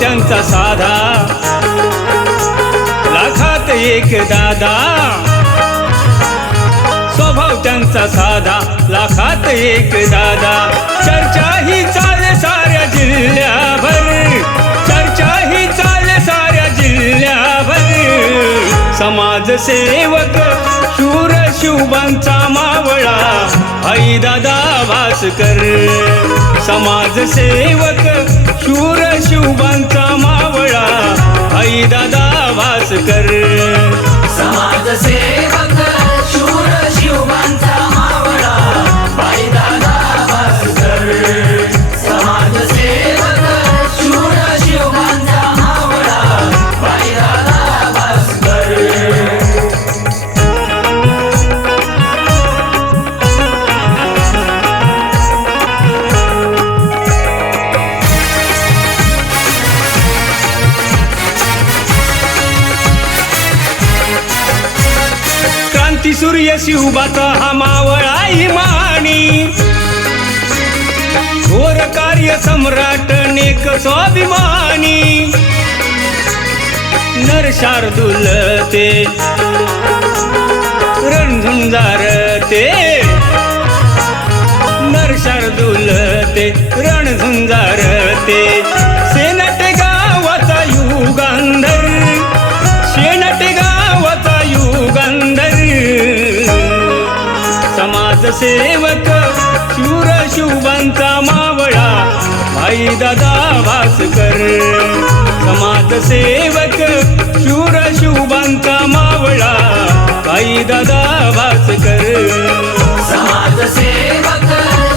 त्यांचा साधा, लाखात एक दादा. स्वभाव त्यांचा साधा, लाखात एक दादा. चर्चा ही चाले साऱ्या जिल्ह्याभर, चर्चा ही चाले साऱ्या जिल्ह्याभर. समाजसेवक शूर शिवबांचा मावळा भाई दादा भास्कर. समाजसेवक शूर शिवबांचा मावळा भाई दादा भास्कर. समाजसेवक शूर शिवबांचा मावळा भाई दादा भास्कर. समाजसेवक शूर शिवबांचा मावळा भाई दादा भास्कर. सूर्य शिवबाचा हा मावळा इमानी. घोर कार्य सम्राट नेक स्वाभिमानी. नर शार्दूल ते रणझुंजार ते, नर शार्दूल ते रणझुंजार ते. सेनाटे गावाचा युगांधर, शेनाटे गावाचा युगांधर. समाजसेवक शूर शिवबांचा मावळा भाई दादा भास्कर. समाजसेवक शूर शिवबांचा मावळा भाई दादा भास्कर. समाजसेवक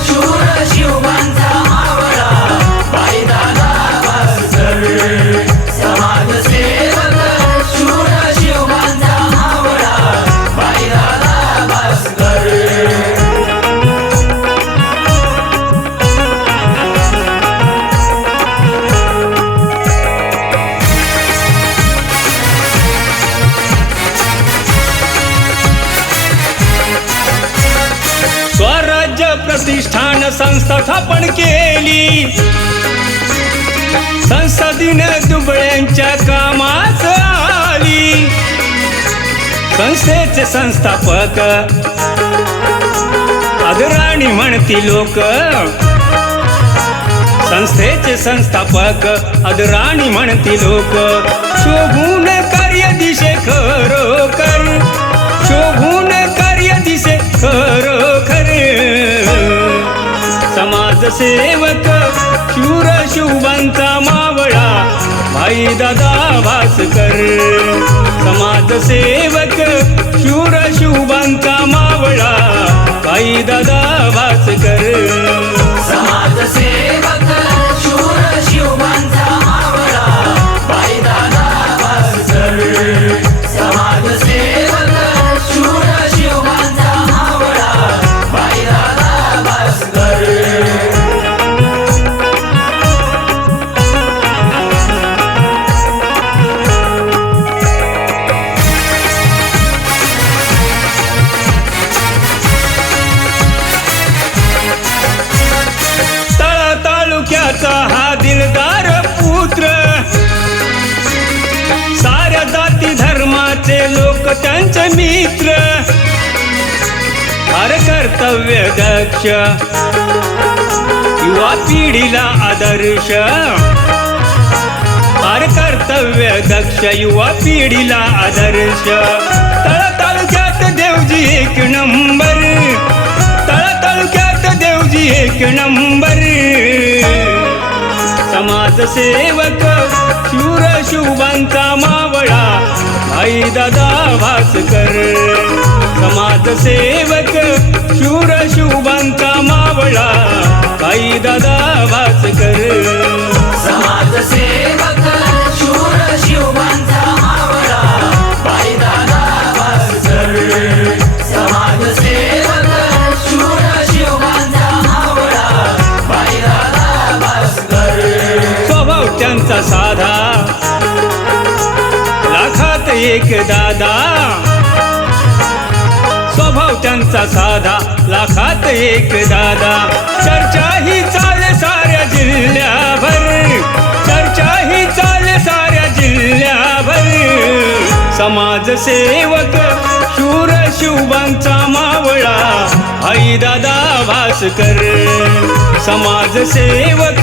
शूर शिवबांचा मावळा भाई दादा भास्कर. समाजसेवक शूर शिवबांचा मावळा भाई दादा भास्कर. स्वराज्य प्रतिष्ठान संस्था स्थापन केली. संसदीने दुबळ्यांच्या कामास आली. संस्थेचे संस्थापक आदराणी म्हणती लोक. संस्थेचे संस्थापक आदराणी म्हणती लोक. शोभून कार्य दिशे खरोखर, शोभून कार्य दिशे खरोखर. समाजसेवक शूर शिवबांचा मावळा भाई दादा भास्कर. समाजसेवक शूर शिवबांचा मावळा भाई दादा भास्कर. समाजसेवक शूर शिवबांचा मावळा भाई दादा भास्कर. समाजसेवक शूर शिवबांचा मावळा भाई दादा भास्कर. हा दिलदार पुत्र, साऱ्या जाती धर्माचे लोक त्यांचे मित्र. हर कर्तव्य दक्ष, युवा पिढीला आदर्श. हर कर्तव्य दक्ष, युवा पिढीला आदर्श. तळतालुक्यात देवजी एक नंबर, तळतालुक्यात देवजी एक नंबर. समाजसेवक शूर शिवबांचा मावळा भाई दादा भास्कर. समाजसेवक शूर शिवबांचा मावळा भाई दादा भास्कर. समाजसेवक शूर शिवबांचा मावळा भाई दादा भास्कर. समाजसेवक शूर शिवबांचा मावळा भाई दादा भास्कर. स्वभाव त्यांचा साधा, लाखात एक दादा. स्वभाव त्यांचा साधा, लाखात एक दादा. चर्चा ही चाले साऱ्या जिल्ह्याभर, चर्चा ही समाजसेवक शूर शिवबांचा मावळा आई दादा भास्कर समाजसेवक